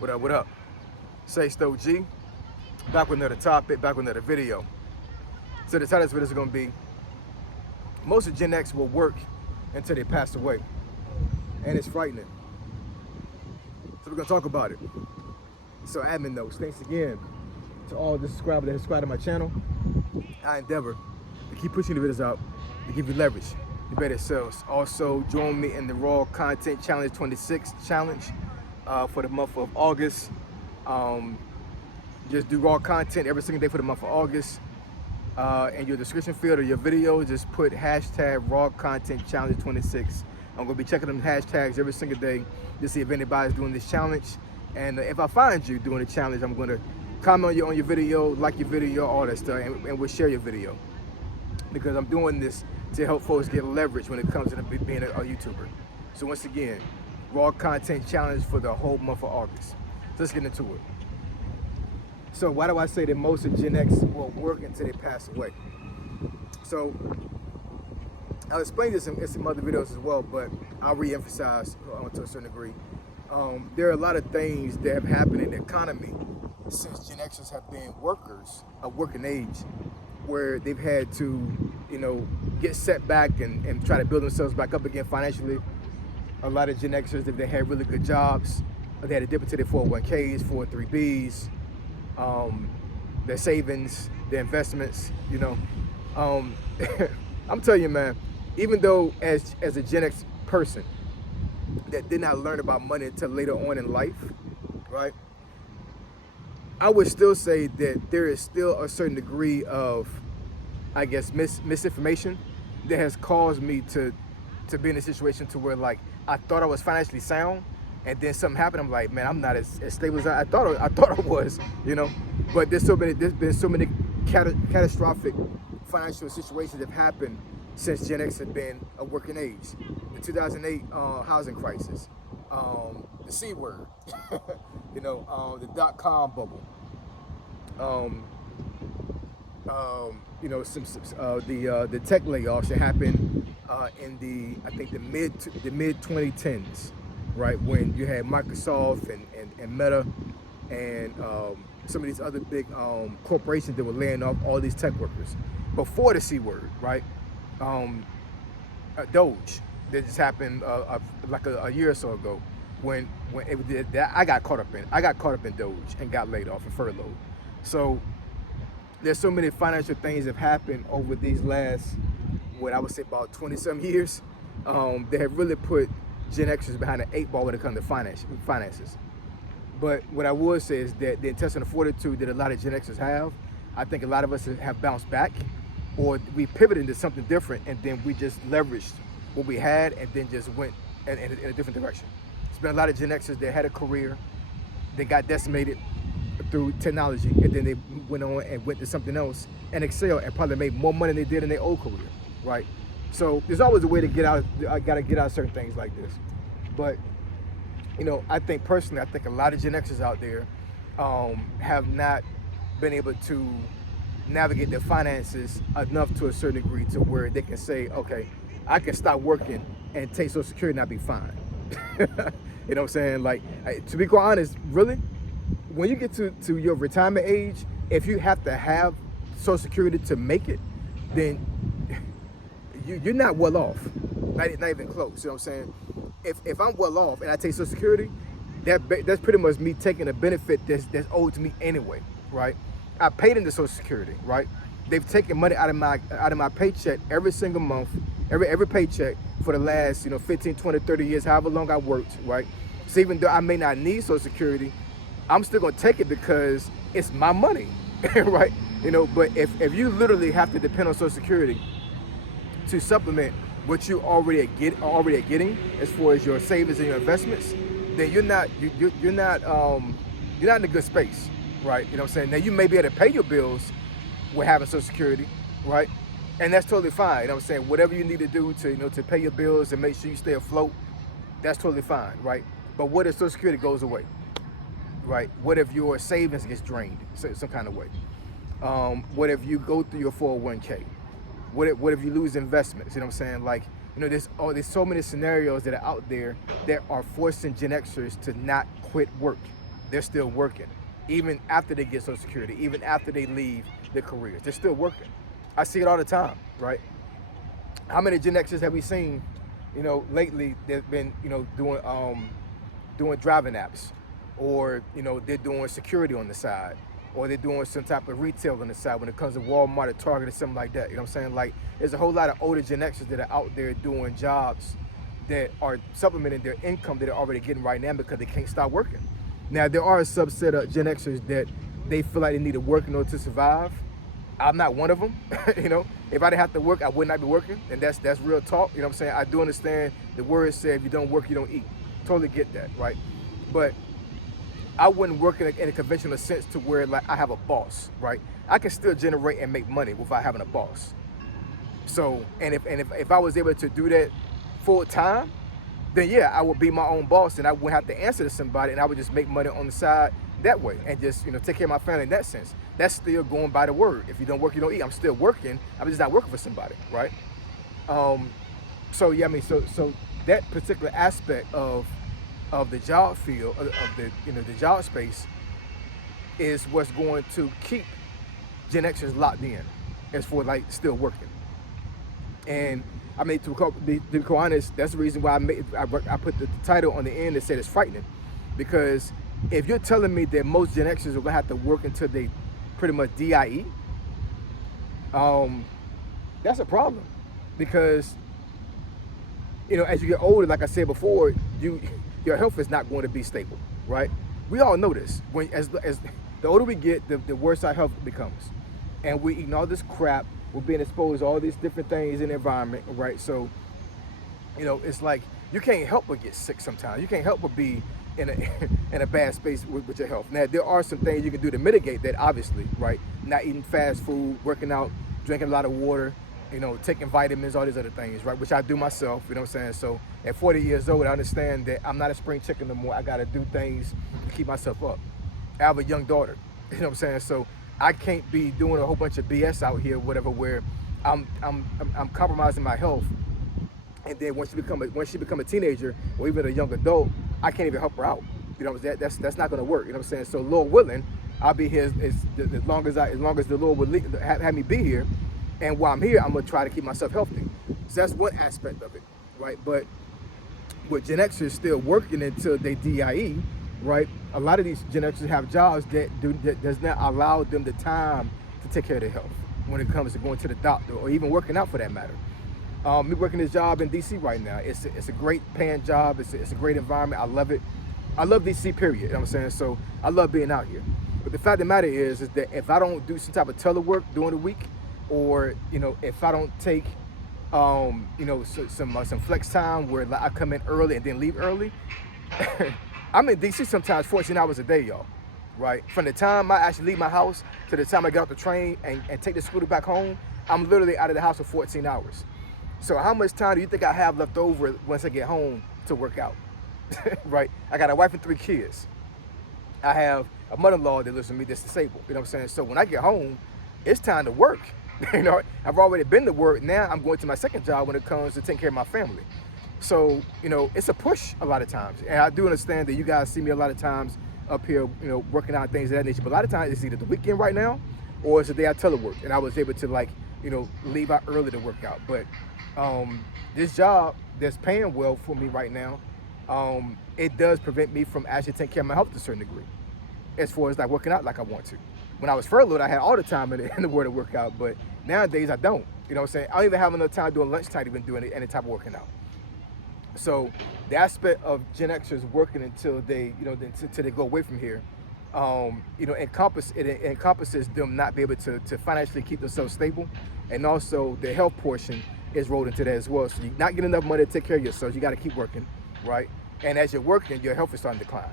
What up, what up? Say Stowe G, back with another topic, back with another video. So the title of this video is gonna be, most of Gen X will work until they pass away. And it's frightening. So we're gonna talk about it. So admin notes, thanks again to all the subscribers that subscribe to my channel. I endeavor to keep pushing the videos out to give you leverage to better sales. Also, join me in the Raw Content Challenge 26 challenge for the month of August. Just do raw content every single day for the month of August. In your description field of your video, just put hashtag Raw Content Challenge 26. I'm gonna be checking them hashtags every single day to see if anybody's doing this challenge. And if I find you doing the challenge, I'm gonna comment on your video, like your video, all that stuff, and we'll share your video. Because I'm doing this to help folks get leverage when it comes to being a YouTuber. So once again, Raw Content Challenge for the whole month of August. So let's get into it. So why do I say that most of Gen X will work until they pass away? So I'll explain this in some other videos as well, but I'll re-emphasize to a certain degree. There are a lot of things that have happened in the economy since Gen Xers have been workers of working age, where they've had to, get set back and try to build themselves back up again financially. A lot of Gen Xers, if they had really good jobs, they had to dip into their 401ks, 403bs, their savings, their investments, I'm telling you, man, even though as a Gen X person that did not learn about money until later on in life, right? I would still say that there is still a certain degree of, I guess, misinformation that has caused me to be in a situation to where, like, I thought I was financially sound, and then something happened. I'm like, man, I'm not as stable as I thought I was, But there's been so many catastrophic financial situations that have happened since Gen X had been a working age. The 2008 housing crisis, the C word, the .com bubble, the tech layoffs that happened in the mid 2010s, right, when you had Microsoft and Meta and some of these other big corporations that were laying off all these tech workers. Before the C word, right? Doge that just happened like a year or so ago, when it did that, I got caught up in Doge and got laid off and furloughed. So there's so many financial things that have happened over these last, what I would say, about 20-some years, that have really put Gen Xers behind the 8 ball when it comes to finances. But what I would say is that the intestinal fortitude that a lot of Gen Xers have, I think a lot of us have bounced back, or we pivoted into something different, and then we just leveraged what we had and then just went in a different direction. There's been a lot of Gen Xers that had a career, they got decimated through technology, and then they went on and went to something else and excelled and probably made more money than they did in their old career, right? So there's always a way to get out. I gotta get out of certain things like this. But I think personally, a lot of Gen Xers out there have not been able to navigate their finances enough to a certain degree to where they can say, okay, I can stop working and take Social Security and I'll be fine. You know what I'm saying? Like, to be quite honest, really, when you get to your retirement age, if you have to have Social Security to make it, then you're not well off. Not even close. You know what I'm saying? If I'm well off and I take Social Security, that's pretty much me taking a benefit that's owed to me anyway, right? I paid into Social Security, right? They've taken money out of my paycheck every single month, every paycheck for the last 15, 20, 30 years, however long I worked, right? So even though I may not need Social Security, I'm still gonna take it because it's my money, right? But if you literally have to depend on Social Security to supplement what you already are getting as far as your savings and your investments, then you're not in a good space, right? You know what I'm saying? Now you may be able to pay your bills with having Social Security, right? And that's totally fine. You know what I'm saying? Whatever you need to do to to pay your bills and make sure you stay afloat, that's totally fine, right? But what if Social Security goes away, right? What if your savings gets drained some kind of way? What if you go through your 401k? What if you lose investments? You know what I'm saying? Like, there's so many scenarios that are out there that are forcing Gen Xers to not quit work. they're still working, even after they get Social Security, even after they leave their careers. They're still working. I see it all the time, right? How many Gen Xers have we seen, lately? They've been, doing driving apps, or they're doing security on the side, or they're doing some type of retail on the side when it comes to Walmart or Target or something like that. You know what I'm saying? Like, there's a whole lot of older Gen Xers that are out there doing jobs that are supplementing their income that they're already getting right now because they can't stop working. Now, there are a subset of Gen Xers that they feel like they need to work in order to survive. I'm not one of them. If I didn't have to work, I would not be working, and that's real talk. You know what I'm saying? I do understand the words say if you don't work, you don't eat. Totally get that, right? But I wouldn't work in a conventional sense to where like I have a boss, right? I can still generate and make money without having a boss. So, and if I was able to do that full time, then yeah, I would be my own boss, and I wouldn't have to answer to somebody, and I would just make money on the side that way, and just take care of my family in that sense. That's still going by the word. If you don't work, you don't eat. I'm still working. I'm just not working for somebody, right? So yeah, I mean, so that particular aspect of the job field, of the job space, is what's going to keep Gen Xers locked in, as for like still working. And I mean, to be quite honest, that's the reason why I put the title on the end that said it's frightening, because if you're telling me that most Gen Xers are gonna have to work until they pretty much DIE, that's a problem, because as you get older, like I said before, your health is not going to be stable, right? We all know this. As the older we get, the worse our health becomes, and we're eating all this crap. We're being exposed to all these different things in the environment, right? So, it's like you can't help but get sick sometimes. You can't help but be in a bad space with your health. Now, there are some things you can do to mitigate that, obviously, right? Not eating fast food, working out, drinking a lot of water, taking vitamins, all these other things, right? Which I do myself, you know what I'm saying? So at 40 years old, I understand that I'm not a spring chicken no more. I got to do things to keep myself up. I have a young daughter, you know what I'm saying? So I can't be doing a whole bunch of BS out here, whatever, where I'm compromising my health. And then once she become a teenager or even a young adult, I can't even help her out. That's not going to work. You know what I'm saying? So Lord willing, I'll be here as long as the Lord would have me be here. And while I'm here, I'm gonna try to keep myself healthy. So that's one aspect of it, right? But with Gen Xers still working until they DIE, right? A lot of these Gen Xers have jobs that does not allow them the time to take care of their health when it comes to going to the doctor or even working out, for that matter. Me working this job in DC right now, it's a great paying job. It's a great environment. I love it. I love DC, period. You know what I'm saying? So I love being out here. But the fact of the matter is that if I don't do some type of telework during the week, or if I don't take some flex time where like I come in early and then leave early, I'm in DC sometimes 14 hours a day, y'all, right? From the time I actually leave my house to the time I get off the train and take the scooter back home, I'm literally out of the house for 14 hours. So how much time do you think I have left over once I get home to work out? Right? I got a wife and 3 kids. I have a mother-in-law that lives with me that's disabled. You know what I'm saying? So when I get home, it's time to work. I've already been to work. Now I'm going to my second job when it comes to taking care of my family. So, it's a push a lot of times. And I do understand that you guys see me a lot of times up here, working out things of that nature. But a lot of times it's either the weekend right now or it's the day I telework. And I was able to leave out early to work out. But this job that's paying well for me right now, it does prevent me from actually taking care of my health to a certain degree, as far as like working out like I want to. When I was furloughed, I had all the time in the world to work out, but nowadays I don't. You know what I'm saying? I don't even have enough time doing lunchtime to even do any type of working out. So the aspect of Gen Xers working until they, until they go away from here, encompasses them not be able to financially keep themselves stable, and also the health portion is rolled into that as well. So you're not getting enough money to take care of yourself. You got to keep working, right? And as you're working, your health is starting to decline.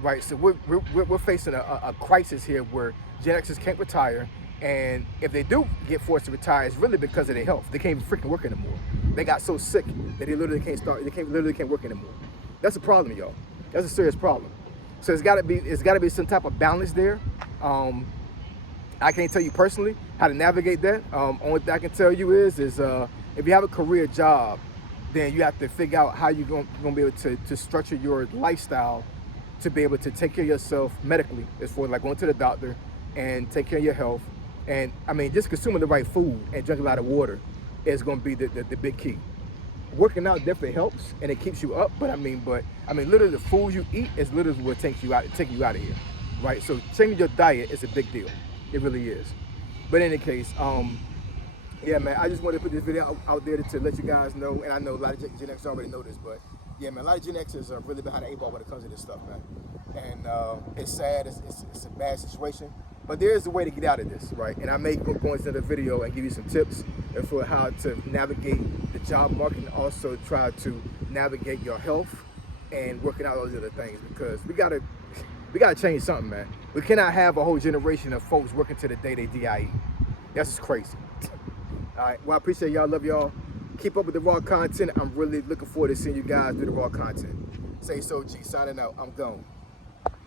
Right, so we're facing a crisis here where Gen Xers can't retire, and if they do get forced to retire, it's really because of their health. They can't even freaking work anymore. They got so sick that they literally can't work anymore. That's a problem, y'all. That's a serious problem. So it's got to be some type of balance there. I can't tell you personally how to navigate that. Only thing I can tell you is if you have a career job, then you have to figure out how you're going to be able to structure your lifestyle to be able to take care of yourself medically, as for like going to the doctor and take care of your health. And I mean, just consuming the right food and drinking a lot of water is going to be the big key. Working out definitely helps and it keeps you up, but I mean, literally the food you eat is literally what takes you out of here, right? So changing your diet is a big deal. It really is. But in any case, yeah, man, I just wanted to put this video out there to let you guys know, and I know a lot of Gen Xers already know this, but yeah, man, a lot of Gen Xers are really behind the 8 ball when it comes to this stuff, man. And it's sad, it's a bad situation, but there is a way to get out of this, right? And I may go into the video and give you some tips for how to navigate the job market and also try to navigate your health and working out those other things, because we gotta change something, man. We cannot have a whole generation of folks working to the day they DIE. That's just crazy. All right, well, I appreciate y'all, love y'all. Keep up with the raw content. I'm really looking forward to seeing you guys do the raw content. Say so, G, signing out. I'm gone.